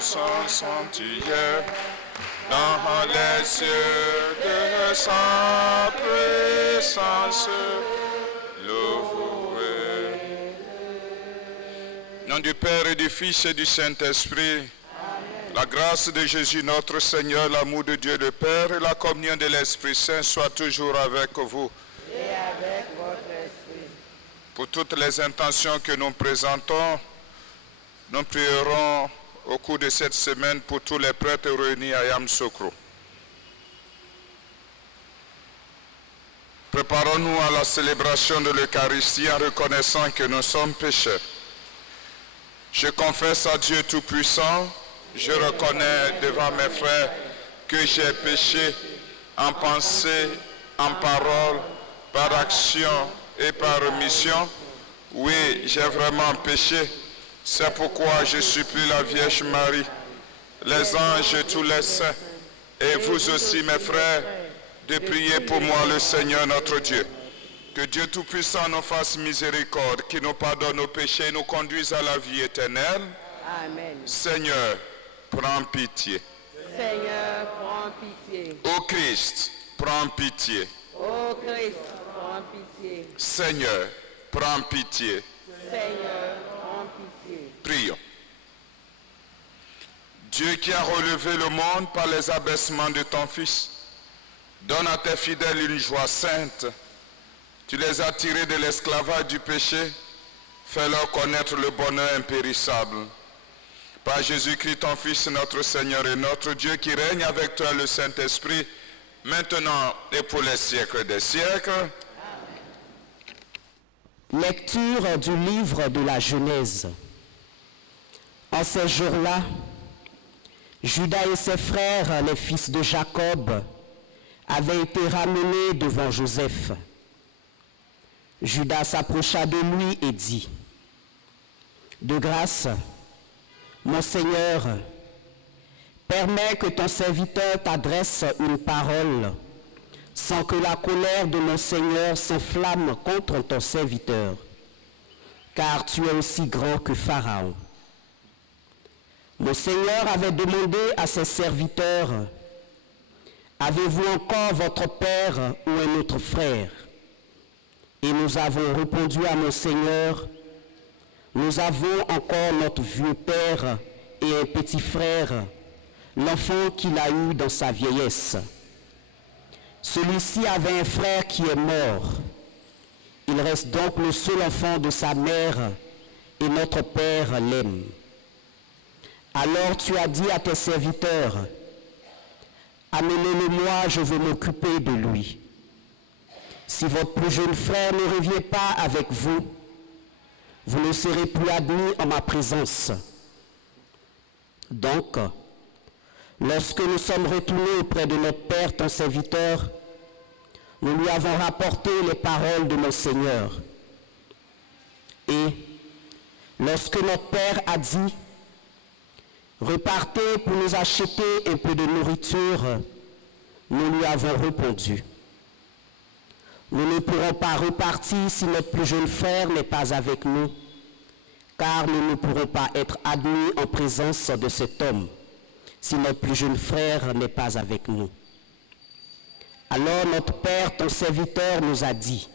son sanctuaire, dans les cieux de sa puissance, loué. Nom du Père et du Fils et du Saint-Esprit, la grâce de Jésus notre Seigneur, l'amour de Dieu le Père et la communion de l'Esprit Saint soient toujours avec vous. Et avec votre esprit. Pour toutes les intentions que nous présentons, nous prierons au cours de cette semaine pour tous les prêtres réunis à Yamoussoukro. Préparons-nous à la célébration de l'Eucharistie en reconnaissant que nous sommes pécheurs. Je confesse à Dieu Tout-Puissant, je reconnais devant mes frères que j'ai péché en pensée, en parole, par action et par omission. Oui, j'ai vraiment péché. C'est pourquoi je supplie la Vierge Marie, les anges et tous les saints, et vous aussi mes frères, de prier pour moi le Seigneur notre Dieu. Que Dieu Tout-Puissant nous fasse miséricorde, qu'il nous pardonne nos péchés et nous conduise à la vie éternelle. Amen. Seigneur, prends pitié. Seigneur, prends pitié. Ô Christ, prends pitié. Ô Christ, prends pitié. Seigneur, prends pitié. Seigneur, prends pitié. Prions. Dieu qui a relevé le monde par les abaissements de ton Fils, donne à tes fidèles une joie sainte. Tu les as tirés de l'esclavage du péché, fais-leur connaître le bonheur impérissable. Par Jésus-Christ, ton Fils, notre Seigneur et notre Dieu, qui règne avec toi le Saint-Esprit, maintenant et pour les siècles des siècles. Lecture du livre de la Genèse. En ces jours-là, Judas et ses frères, les fils de Jacob, avaient été ramenés devant Joseph. Judas s'approcha de lui et dit, « De grâce, mon Seigneur, permets que ton serviteur t'adresse une parole, sans que la colère de mon Seigneur s'enflamme contre ton serviteur, car tu es aussi grand que Pharaon. Mon Seigneur avait demandé à ses serviteurs, « Avez-vous encore votre père ou un autre frère ?» Et nous avons répondu à mon Seigneur, « Nous avons encore notre vieux père et un petit frère, l'enfant qu'il a eu dans sa vieillesse. Celui-ci avait un frère qui est mort. Il reste donc le seul enfant de sa mère, et notre père l'aime. Alors tu as dit à tes serviteurs, « Amenez-le-moi, je veux m'occuper de lui. » Si votre plus jeune frère ne revient pas avec vous, vous ne serez plus admis en ma présence. Donc, lorsque nous sommes retournés auprès de notre père, ton serviteur, nous lui avons rapporté les paroles de mon Seigneur. Et lorsque notre père a dit, « Repartez pour nous acheter un peu de nourriture », nous lui avons répondu, « Nous ne pourrons pas repartir si notre plus jeune frère n'est pas avec nous, car nous ne pourrons pas être admis en présence de cet homme si notre plus jeune frère n'est pas avec nous. » Alors notre père, ton serviteur, nous a dit,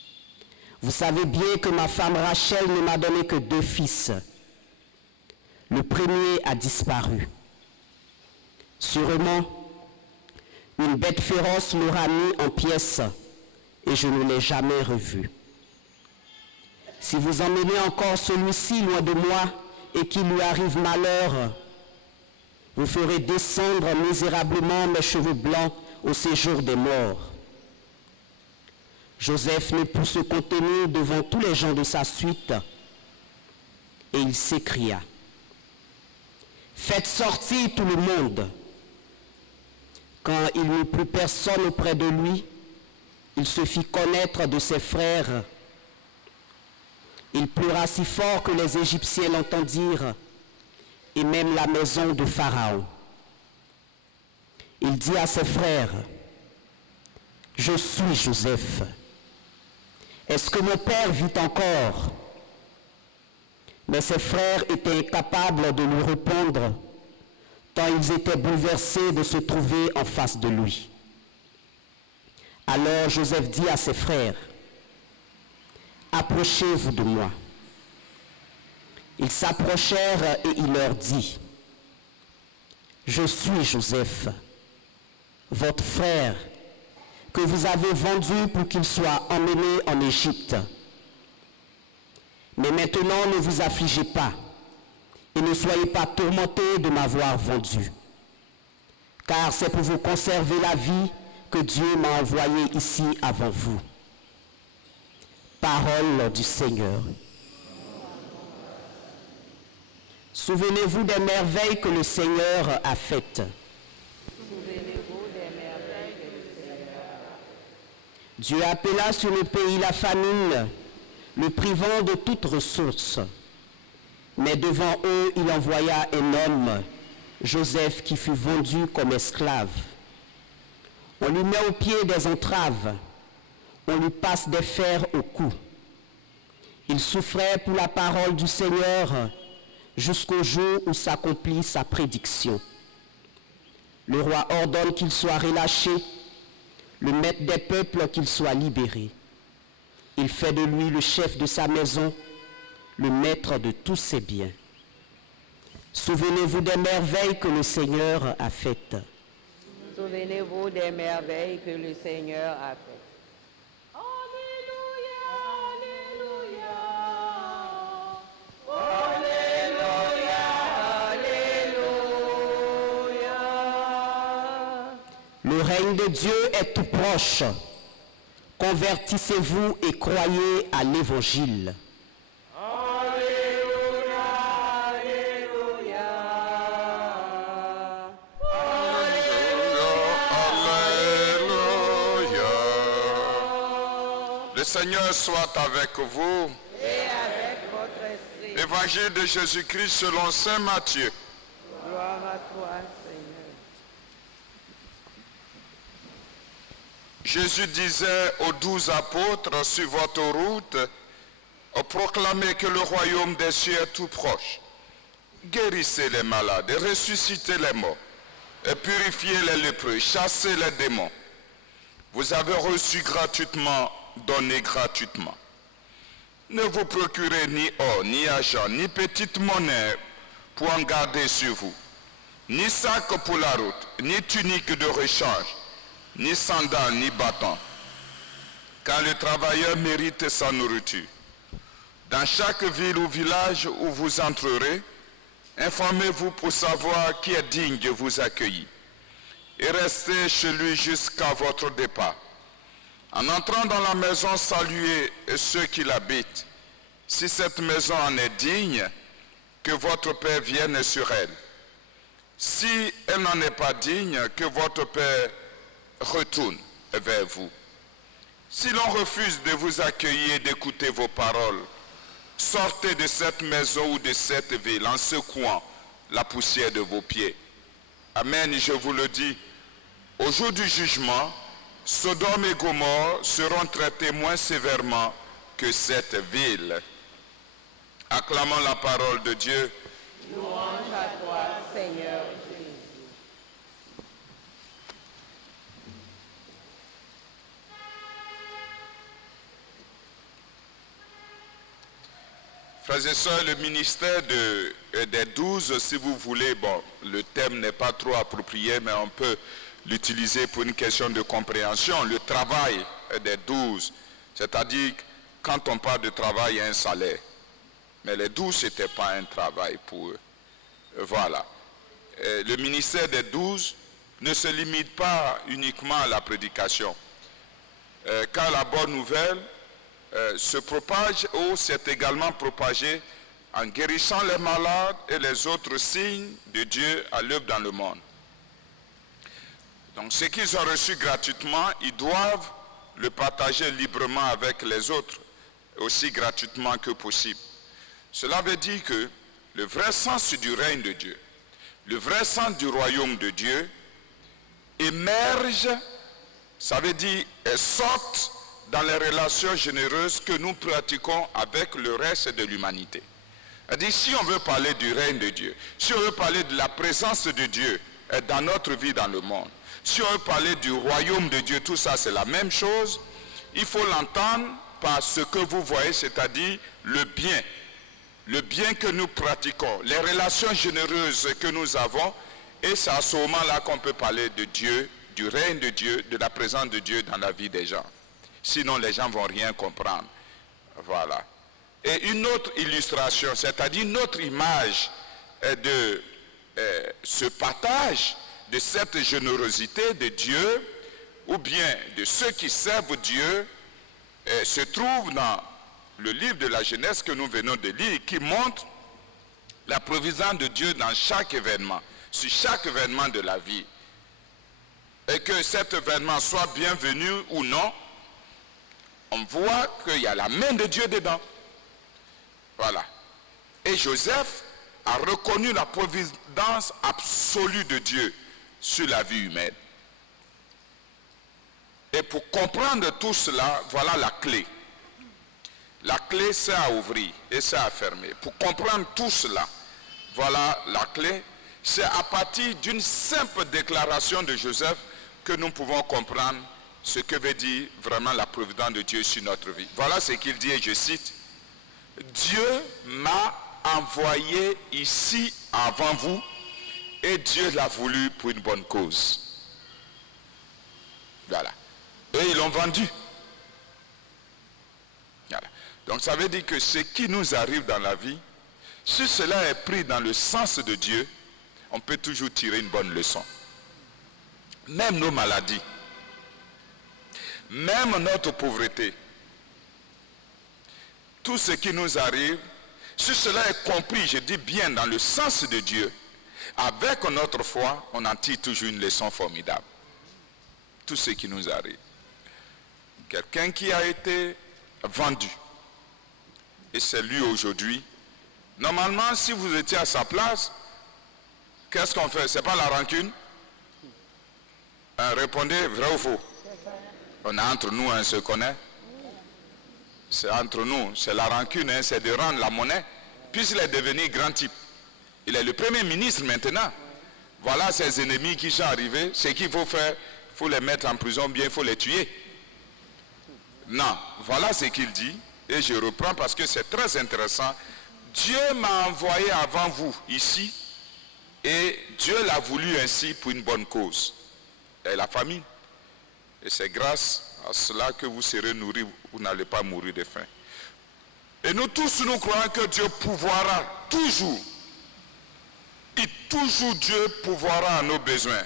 « Vous savez bien que ma femme Rachel ne m'a donné que 2 fils. Le premier a disparu. Sûrement, une bête féroce l'aura mis en pièces et je ne l'ai jamais revu. Si vous emmenez encore celui-ci loin de moi et qu'il lui arrive malheur, vous ferez descendre misérablement mes cheveux blancs au séjour des morts. » Joseph ne put se contenir devant tous les gens de sa suite et il s'écria, « Faites sortir tout le monde. » Quand il n'y eut plus personne auprès de lui, il se fit connaître de ses frères. Il pleura si fort que les Égyptiens l'entendirent, et même la maison de Pharaon. Il dit à ses frères, « Je suis Joseph. Est-ce que mon père vit encore ?» Mais ses frères étaient incapables de lui répondre, tant ils étaient bouleversés de se trouver en face de lui. Alors Joseph dit à ses frères, « Approchez-vous de moi. » Ils s'approchèrent et il leur dit, « Je suis Joseph, votre frère, que vous avez vendu pour qu'il soit emmené en Égypte. Mais maintenant ne vous affligez pas et ne soyez pas tourmentés de m'avoir vendu, car c'est pour vous conserver la vie que Dieu m'a envoyé ici avant vous. » Parole du Seigneur. Souvenez-vous des merveilles que le Seigneur a faites. Souvenez-vous des merveilles que le Seigneur a faites. Dieu appela sur le pays la famine, le privant de toute ressource. Mais devant eux, il envoya un homme, Joseph, qui fut vendu comme esclave. On lui met au pied des entraves, on lui passe des fers au cou. Il souffrait pour la parole du Seigneur jusqu'au jour où s'accomplit sa prédiction. Le roi ordonne qu'il soit relâché, le maître des peuples qu'il soit libéré. Il fait de lui le chef de sa maison, le maître de tous ses biens. Souvenez-vous des merveilles que le Seigneur a faites. Souvenez-vous des merveilles que le Seigneur a faites. Le règne de Dieu est tout proche. Convertissez-vous et croyez à l'Évangile. Alléluia, Alléluia. Alléluia. Le Seigneur soit avec vous. Et avec votre esprit. Évangile de Jésus-Christ selon saint Matthieu. Gloire à toi, Seigneur. Jésus disait aux 12 apôtres, sur votre route, proclamez que le royaume des cieux est tout proche. Guérissez les malades, ressuscitez les morts, et purifiez les lépreux, chassez les démons. Vous avez reçu gratuitement, donnez gratuitement. Ne vous procurez ni or, ni argent, ni petite monnaie pour en garder sur vous, ni sac pour la route, ni tunique de rechange, ni sandales, ni bâton, car le travailleur mérite sa nourriture. Dans chaque ville ou village où vous entrerez, informez-vous pour savoir qui est digne de vous accueillir, et restez chez lui jusqu'à votre départ. En entrant dans la maison, saluez ceux qui l'habitent. Si cette maison en est digne, que votre Père vienne sur elle. Si elle n'en est pas digne, que votre Père retourne vers vous. Si l'on refuse de vous accueillir et d'écouter vos paroles, sortez de cette maison ou de cette ville en secouant la poussière de vos pieds. Amen, je vous le dis, au jour du jugement, Sodome et Gomorrhe seront traités moins sévèrement que cette ville. Acclamons la parole de Dieu. Louange à toi, Seigneur Jésus. Frères et sœurs, le ministère des 12, si vous voulez, bon, le thème n'est pas trop approprié, mais on peut l'utiliser pour une question de compréhension. Le travail des 12, c'est-à-dire quand on parle de travail, il y a un salaire. Mais les 12, ce n'était pas un travail pour eux. Voilà. Le ministère des 12 ne se limite pas uniquement à la prédication. Car la bonne nouvelle se propage ou s'est également propagée en guérissant les malades et les autres signes de Dieu à l'œuvre dans le monde. Donc ce qu'ils ont reçu gratuitement, ils doivent le partager librement avec les autres, aussi gratuitement que possible. Cela veut dire que le vrai sens du règne de Dieu, le vrai sens du royaume de Dieu émerge, ça veut dire sorte dans les relations généreuses que nous pratiquons avec le reste de l'humanité. C'est-à-dire, si on veut parler du règne de Dieu, si on veut parler de la présence de Dieu dans notre vie dans le monde, si on veut parler du royaume de Dieu, tout ça c'est la même chose, il faut l'entendre par ce que vous voyez, c'est-à-dire le bien que nous pratiquons, les relations généreuses que nous avons, et c'est à ce moment-là qu'on peut parler de Dieu, du règne de Dieu, de la présence de Dieu dans la vie des gens. Sinon, les gens ne vont rien comprendre. Voilà. Et une autre illustration, c'est-à-dire une autre image de ce partage, de cette générosité de Dieu, ou bien de ceux qui servent Dieu, se trouve dans le livre de la Genèse que nous venons de lire, qui montre la provision de Dieu dans chaque événement, sur chaque événement de la vie. Et que cet événement soit bienvenu ou non, on voit qu'il y a la main de Dieu dedans. Voilà. Et Joseph a reconnu la providence absolue de Dieu sur la vie humaine. Et pour comprendre tout cela, voilà la clé. La clé, c'est à ouvrir et c'est à fermer. Pour comprendre tout cela, voilà la clé. C'est à partir d'une simple déclaration de Joseph que nous pouvons comprendre ce que veut dire vraiment la providence de Dieu sur notre vie. Voilà ce qu'il dit, et je cite: Dieu m'a envoyé ici avant vous, et Dieu l'a voulu pour une bonne cause. Voilà. Et ils l'ont vendu. Voilà. Donc ça veut dire que ce qui nous arrive dans la vie, si cela est pris dans le sens de Dieu, on peut toujours tirer une bonne leçon. Même nos maladies, même notre pauvreté, tout ce qui nous arrive, si cela est compris, je dis bien, dans le sens de Dieu, avec notre foi, on en tire toujours une leçon formidable. Tout ce qui nous arrive. Quelqu'un qui a été vendu, et c'est lui aujourd'hui. Normalement, si vous étiez à sa place, qu'est-ce qu'on fait? C'est pas la rancune? Répondez, vrai ou faux? On est entre nous, on se connaît. C'est entre nous, c'est la rancune, c'est de rendre la monnaie. Puisqu'il est devenu grand type. Il est le premier ministre maintenant. Voilà ses ennemis qui sont arrivés. Ce qu'il faut faire, il faut les mettre en prison, bien il faut les tuer. Non, voilà ce qu'il dit. Et je reprends parce que c'est très intéressant. Dieu m'a envoyé avant vous ici. Et Dieu l'a voulu ainsi pour une bonne cause. Et la famille. Et c'est grâce à cela que vous serez nourris, vous n'allez pas mourir de faim. Et nous tous, nous croyons que Dieu pourvoira toujours. Et toujours Dieu pourvoira à nos besoins.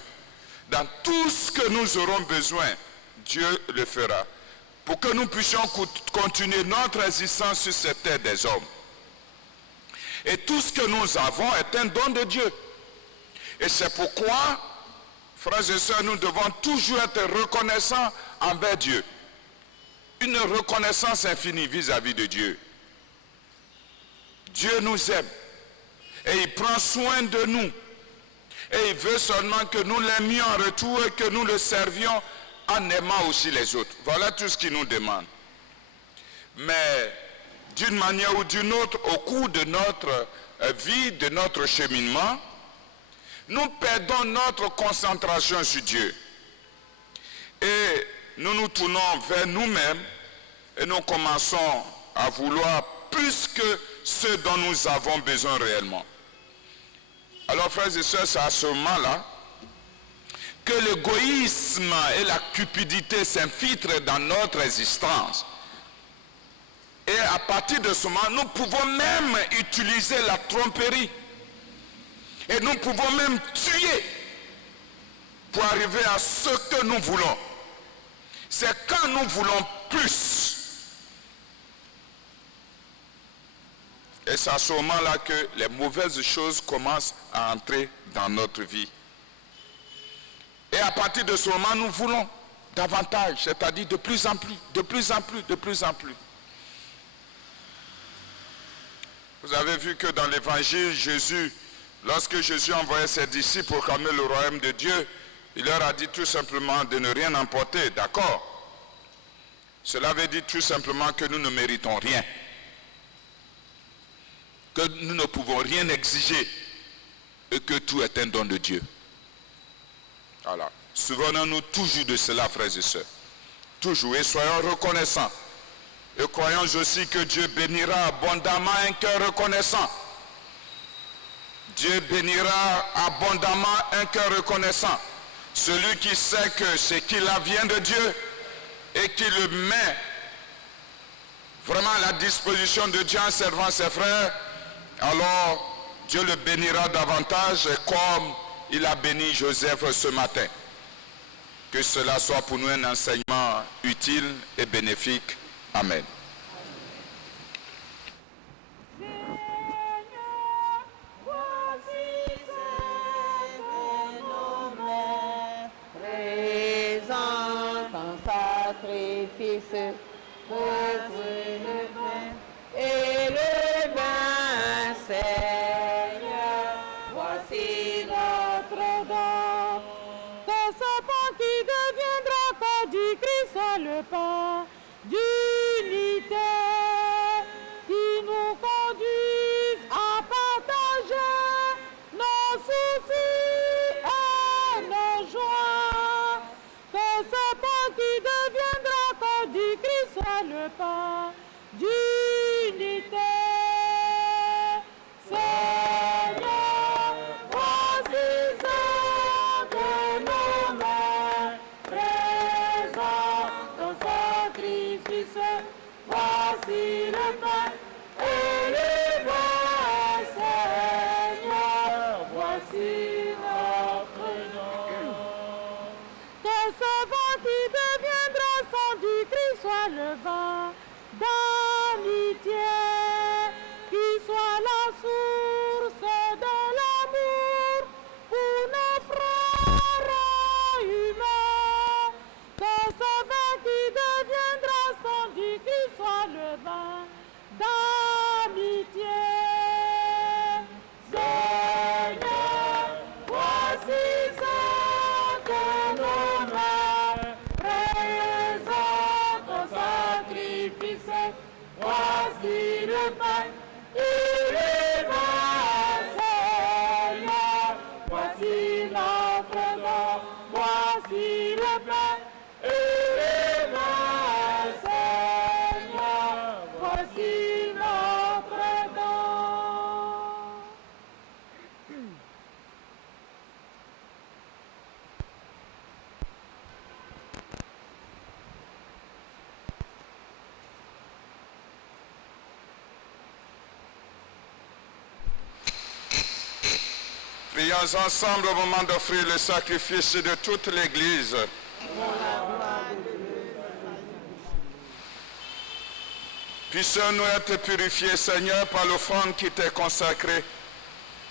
Dans tout ce que nous aurons besoin, Dieu le fera. Pour que nous puissions continuer notre existence sur cette terre des hommes. Et tout ce que nous avons est un don de Dieu. Et c'est pourquoi, frères et sœurs, nous devons toujours être reconnaissants envers Dieu. Une reconnaissance infinie vis-à-vis de Dieu. Dieu nous aime. Et il prend soin de nous. Et il veut seulement que nous l'aimions en retour et que nous le servions en aimant aussi les autres. Voilà tout ce qu'il nous demande. Mais d'une manière ou d'une autre, au cours de notre vie, de notre cheminement, nous perdons notre concentration sur Dieu. Et nous nous tournons vers nous-mêmes et nous commençons à vouloir plus que ce dont nous avons besoin réellement. Alors frères et sœurs, c'est à ce moment-là que l'égoïsme et la cupidité s'infiltrent dans notre existence. Et à partir de ce moment, nous pouvons même utiliser la tromperie. Et nous pouvons même tuer pour arriver à ce que nous voulons. C'est quand nous voulons plus. Et c'est à ce moment-là que les mauvaises choses commencent à entrer dans notre vie. Et à partir de ce moment, nous voulons davantage, c'est-à-dire de plus en plus, de plus en plus, de plus en plus. Vous avez vu que dans l'évangile, Jésus, lorsque Jésus envoyait ses disciples pour proclamer le royaume de Dieu, il leur a dit tout simplement de ne rien emporter, d'accord? Cela veut dire tout simplement que nous ne méritons rien. Que que nous ne pouvons rien exiger et que tout est un don de Dieu. Voilà. Souvenons-nous toujours de cela, frères et sœurs. Toujours. Et soyons reconnaissants. Et croyons aussi que Dieu bénira abondamment un cœur reconnaissant. Dieu bénira abondamment un cœur reconnaissant. Celui qui sait que ce qu'il a vient de Dieu et qui le met vraiment à la disposition de Dieu en servant ses frères, alors Dieu le bénira davantage comme il a béni Joseph ce matin. Que cela soit pour nous un enseignement utile et bénéfique. Amen. Sacrifice, le pain et le vin, Seigneur, voici notre don. Que ce pain qui deviendra corps du Christ soit le pain d'unité qui nous conduise à partager nos soucis et nos joies. Que ce pain qui deviendra corps du Christ soit le pain d'unité. Seigneur, voici ce que nos mains présentent ton sacrifice. Voici le pain et le vin, Seigneur, voici notre nom. Que ce vin qui deviendra sang du Christ soit le vin d'amitié, qui soit la source de l'amour pour nos frères humains. Que ce vin qui deviendra sang du Christ soit le vin d'amitié. Seigneur, voici ce que nos mains présentent ton sacrifice. Voici le pain et le vin, Seigneur. Voici notre don. Voici le pain et le vin, Seigneur. Voici notre don. Prions ensemble au moment d'offrir le sacrifice de toute l'Église. Puissions-nous être purifiés, Seigneur, par l'offrande qui t'est consacrée,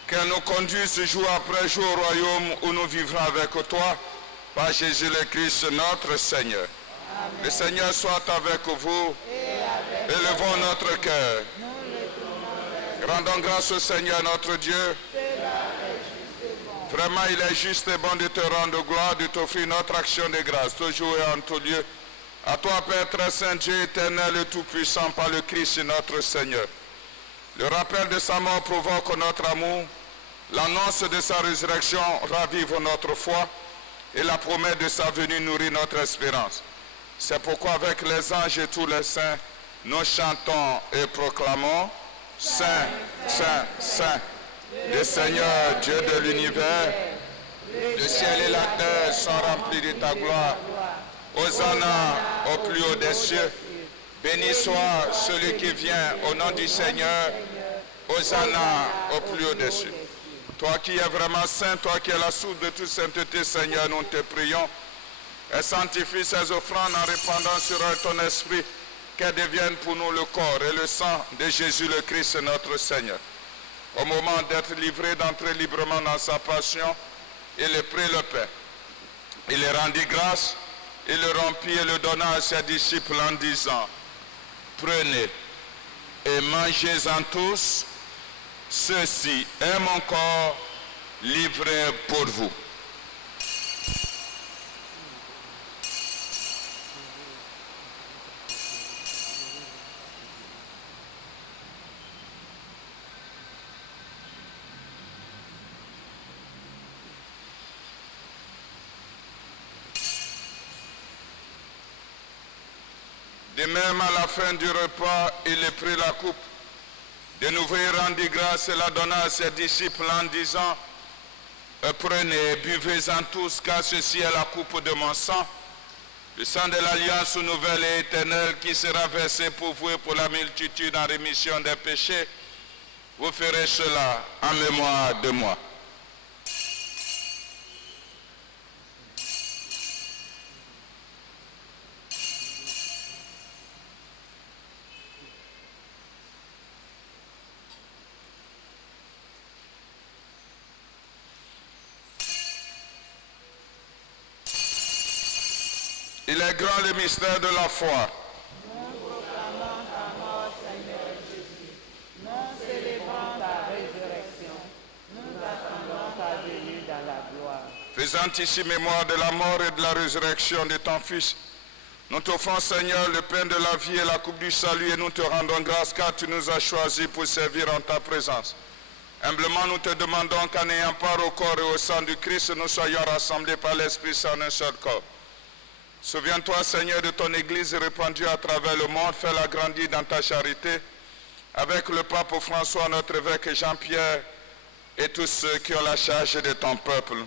qu'elle nous conduise jour après jour au royaume où nous vivrons avec toi, par Jésus le Christ, notre Seigneur. Amen. Le Seigneur soit avec vous. Élevons notre cœur. Rendons grâce au Seigneur notre Dieu. Vraiment, il est juste et bon de te rendre gloire, de t'offrir notre action de grâce, toujours et en tout lieu. À toi, Père très saint, Dieu éternel et tout-puissant, par le Christ notre Seigneur. Le rappel de sa mort provoque notre amour. L'annonce de sa résurrection ravive notre foi. Et la promesse de sa venue nourrit notre espérance. C'est pourquoi avec les anges et tous les saints, nous chantons et proclamons « Saint, Saint, Saint ». Le Seigneur, Dieu de l'univers, le ciel et la terre sont remplis de ta gloire. Hosanna au plus haut des cieux. Béni soit celui qui vient au nom du Seigneur. Hosanna au plus haut des cieux. Toi qui es vraiment saint, toi qui es la source de toute sainteté, Seigneur, nous te prions. Et sanctifie ces offrandes en répandant sur eux ton esprit, qu'elles deviennent pour nous le corps et le sang de Jésus le Christ, notre Seigneur. Au moment d'être livré, d'entrer librement dans sa passion, il prit le pain. Il rendit grâce, il le rompit et le donna à ses disciples en disant, prenez et mangez-en tous, ceci est mon corps livré pour vous. De même, à la fin du repas, il prit la coupe. De nouveau, il rendit grâce et la donna à ses disciples en disant, prenez, buvez-en tous, car ceci est la coupe de mon sang, le sang de l'alliance nouvelle et éternelle qui sera versé pour vous et pour la multitude en rémission des péchés. Vous ferez cela en mémoire de moi. Il est grand le mystère de la foi. Nous proclamons ta mort, Seigneur Jésus. Nous célébrons ta résurrection. Nous attendons ta venue dans la gloire. Faisant ici mémoire de la mort et de la résurrection de ton Fils, nous t'offrons, Seigneur, le pain de la vie et la coupe du salut, et nous te rendons grâce car tu nous as choisis pour servir en ta présence. Humblement, nous te demandons qu'en ayant part au corps et au sang du Christ, nous soyons rassemblés par l'Esprit Saint en un seul corps. Souviens-toi, Seigneur, de ton Église répandue à travers le monde, fais-la grandir dans ta charité, avec le pape François, notre évêque Jean-Pierre, et tous ceux qui ont la charge de ton peuple.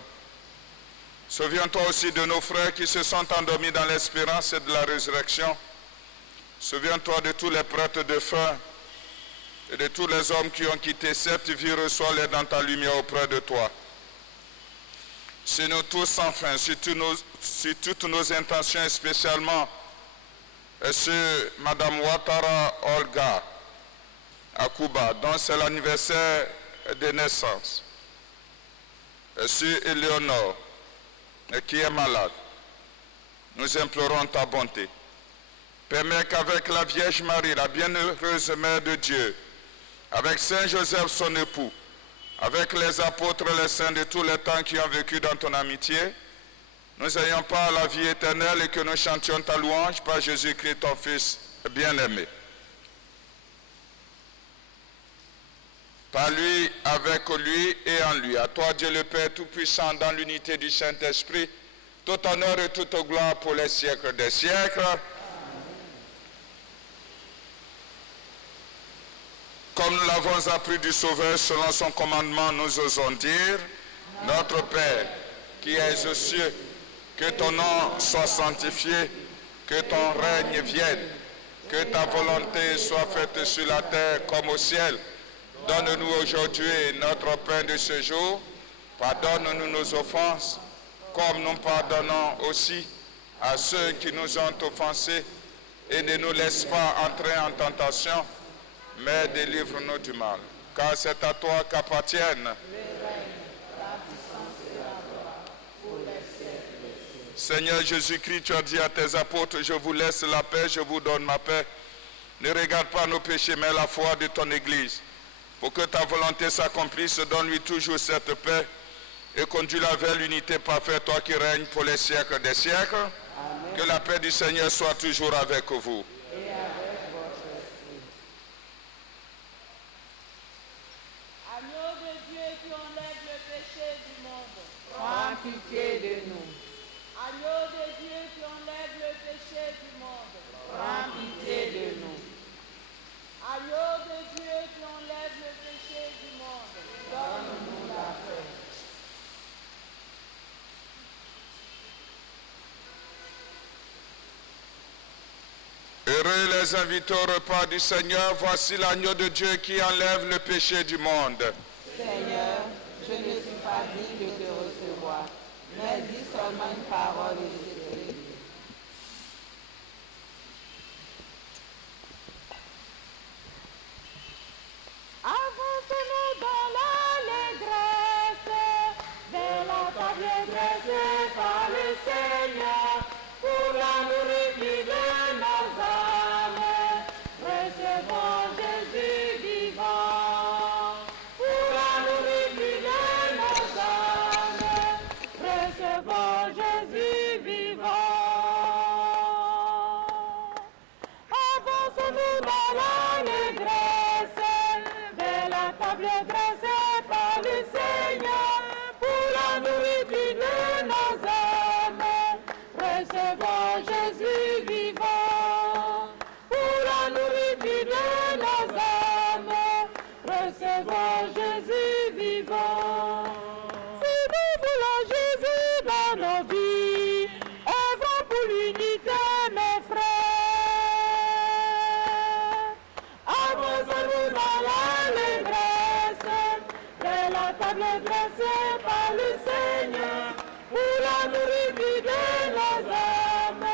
Souviens-toi aussi de nos frères qui se sont endormis dans l'espérance et de la résurrection. Souviens-toi de tous les prêtres de feu et de tous les hommes qui ont quitté cette vie, reçois-les dans ta lumière auprès de toi. Si nous tous, enfin, si toutes nos intentions, et spécialement sur Madame Ouattara Olga à Cuba, dont c'est l'anniversaire de naissance, et sur Éléonore, qui est malade, nous implorons ta bonté. Permets qu'avec la Vierge Marie, la bienheureuse Mère de Dieu, avec Saint Joseph son époux, avec les apôtres et les saints de tous les temps qui ont vécu dans ton amitié, nous ayons part à la vie éternelle et que nous chantions ta louange par Jésus-Christ, ton Fils bien-aimé. Par lui, avec lui et en lui, à toi Dieu le Père Tout-Puissant, dans l'unité du Saint-Esprit, tout honneur et toute gloire pour les siècles des siècles. Comme nous l'avons appris du Sauveur selon son commandement, nous osons dire, notre Père, qui es aux cieux, que ton nom soit sanctifié, que ton règne vienne, que ta volonté soit faite sur la terre comme au ciel. Donne-nous aujourd'hui notre pain de ce jour. Pardonne-nous nos offenses, comme nous pardonnons aussi à ceux qui nous ont offensés. Et ne nous laisse pas entrer en tentation, mais délivre-nous du mal. Car c'est à toi qu'appartiennent Seigneur Jésus-Christ, tu as dit à tes apôtres, je vous laisse la paix, je vous donne ma paix. Ne regarde pas nos péchés, mais la foi de ton Église. Pour que ta volonté s'accomplisse, donne-lui toujours cette paix et conduis-la vers l'unité parfaite, toi qui règnes pour les siècles des siècles. Amen. Que la paix du Seigneur soit toujours avec vous. Et avec votre esprit. Agneau de Dieu qui enlève le péché du monde. Prends pitié de nous. Agneau de Dieu qui enlève le péché du monde. Prends pitié de nous. Agneau de Dieu qui enlève le péché du monde. Donne-nous la paix. Heureux les invités au repas du Seigneur, voici l'agneau de Dieu qui enlève le péché du monde. Seigneur, je ne suis pas digne de te recevoir, mais dis seulement une parole et je serai guéri. Avance-nous dans l'allégresse, vers la table dressée par le Seigneur, pour la nourriture de nos âmes. Recevons Jésus vivant, pour la nourriture de nos âmes. Recevons Jésus vivant. Avance-nous dans l'allégresse, vers la table dressée par le Seigneur, pour la nourriture de nos âmes. Recevons Jésus vivant. Recevons Jésus vivant. Si nous voulons Jésus dans nos vies, œuvrons pour l'unité, mes frères. Avançons-nous dans l'allégresse de la table dressée par le Seigneur pour la nourriture de nos âmes.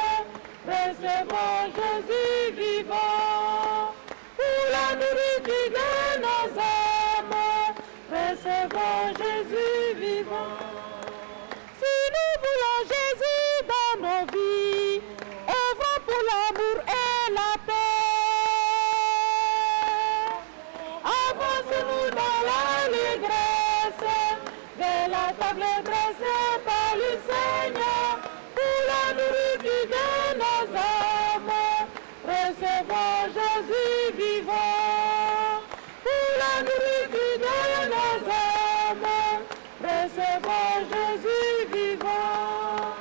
Recevons Jésus vivant. Pour la nourriture de nos âmes, recevons Jésus vivant. Si nous voulons Jésus dans nos vies, œuvrons pour l'amour et la paix. Avancez-nous dans l'allégresse de la table dressée par le Seigneur pour la nourriture de nos âmes. Recevons Jésus vivant. Pour la nourriture de nos âmes, recevons Jésus vivant.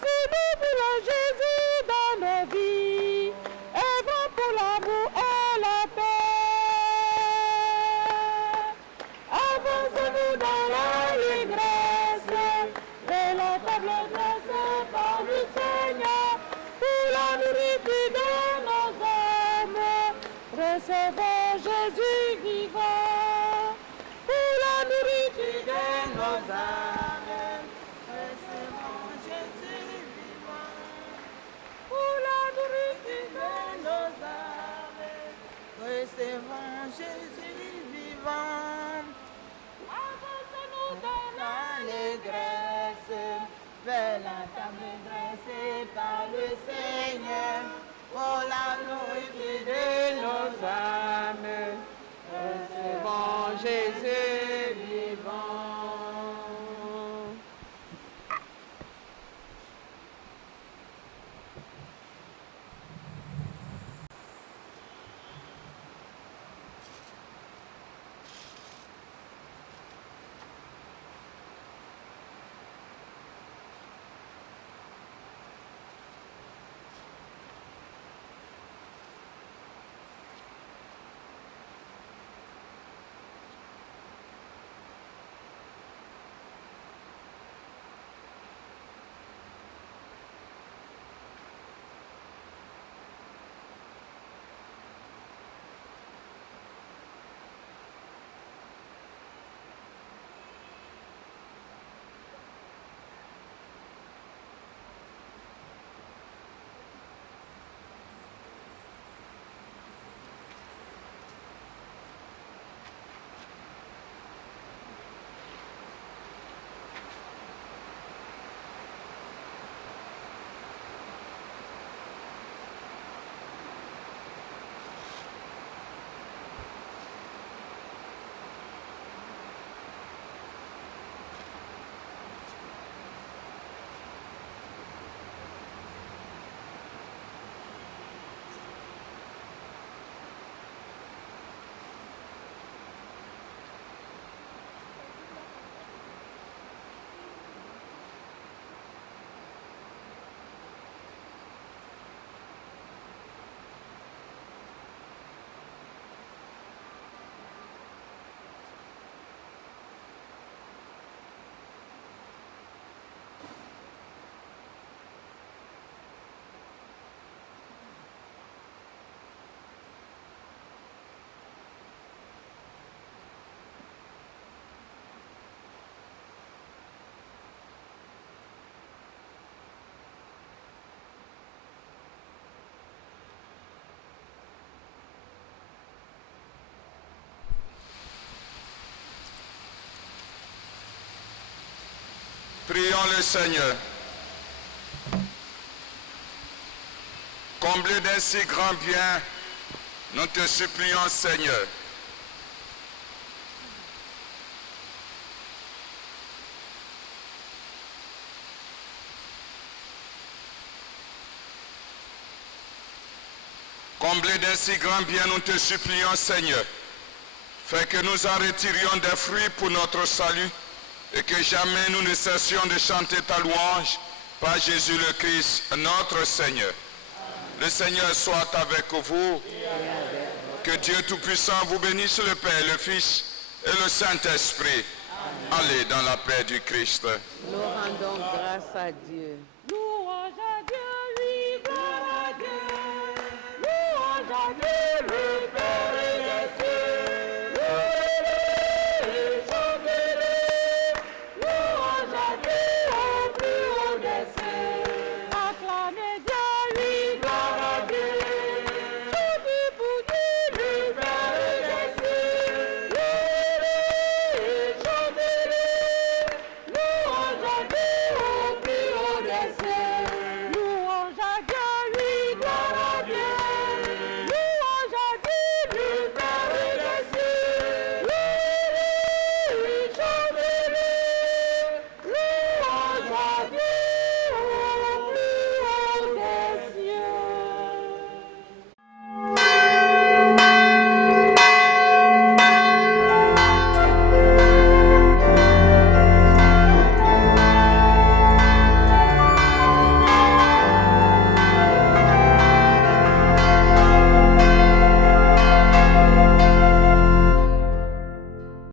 Si nous voulons Jésus dans nos vies, œuvrons pour l'amour et la paix. Avançons-nous dans l'allégresse de la table dressée par le Seigneur pour la nourriture de nos âmes. Recevons Jésus vivant. Pour la nourriture de nos âmes, recevons Jésus vivant. Pour la nourriture de nos âmes, recevons Jésus vivant. Avançons-nous dans l'allégresse vers la table dressée par le Seigneur pour la nourriture de nos âmes. Recevons Jésus vivant. Prions le Seigneur. Comblé d'un si grand bien, nous te supplions, Seigneur. Comblé d'un si grand bien, nous te supplions, Seigneur. Fais que nous en retirions des fruits pour notre salut et que jamais nous ne cessions de chanter ta louange par Jésus le Christ, notre Seigneur. Le Seigneur soit avec vous. Que Dieu Tout-Puissant vous bénisse, le Père, le Fils et le Saint-Esprit. Allez dans la paix du Christ. Nous rendons grâce à Dieu. Louange à Dieu, oui, gloire à Dieu. Louange à Dieu.